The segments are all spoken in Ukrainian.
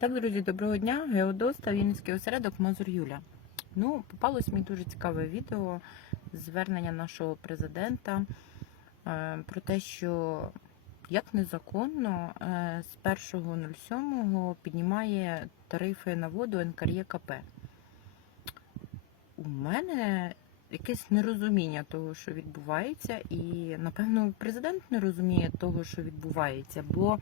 Так, друзі, доброго дня. Геодоста, Вінницький осередок Мазур Юля. Ну, попалось мені дуже цікаве відео звернення нашого президента е, про те, що як незаконно е, з 1.07 піднімає тарифи на воду НКРЄКП. У мене якесь нерозуміння того, що відбувається, і напевно президент не розуміє того, що відбувається, бо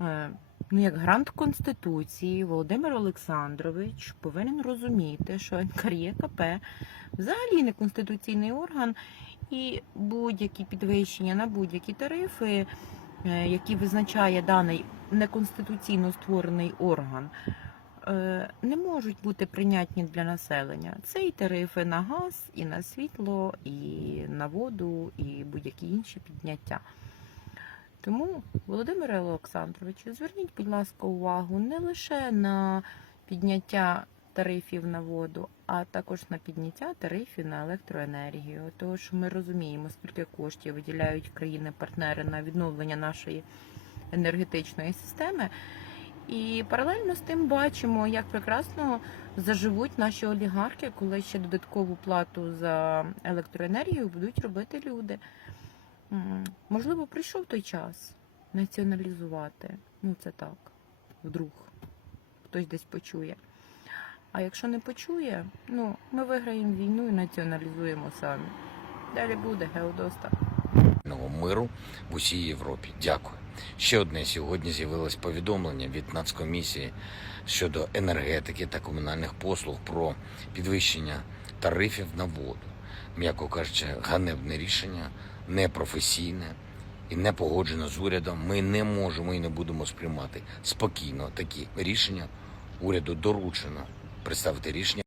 е, ну, як грант Конституції Володимир Олександрович повинен розуміти, що НКРЄКП взагалі не конституційний орган, і будь-які підвищення на будь-які тарифи, е, які визначає даний неконституційно створений орган, е, не можуть бути прийнятні для населення. Це і тарифи на газ, і на світло, і на воду, і будь-які інші підняття. Тому, Володимире Олександровичу, зверніть, будь ласка, увагу не лише на підняття тарифів на воду, а також на підняття тарифів на електроенергію. Тому що ми розуміємо, скільки коштів виділяють країни-партнери на відновлення нашої енергетичної системи. І паралельно з тим бачимо, як прекрасно заживуть наші олігархи, коли ще додаткову плату за електроенергію будуть робити люди. Можливо, прийшов той час націоналізувати. Ну, це так, вдруг хтось десь почує. А якщо не почує, ну, ми виграємо війну і націоналізуємо самі. Далі буде Геодоста. Миру в усій Європі. Дякую. Ще одне сьогодні з'явилось повідомлення від Нацкомісії щодо енергетики та комунальних послуг про підвищення тарифів на воду. М'яко кажучи, ганебне рішення, непрофесійне і не погоджено з урядом. Ми не можемо і не будемо сприймати спокійно такі рішення. Уряду доручено представити рішення.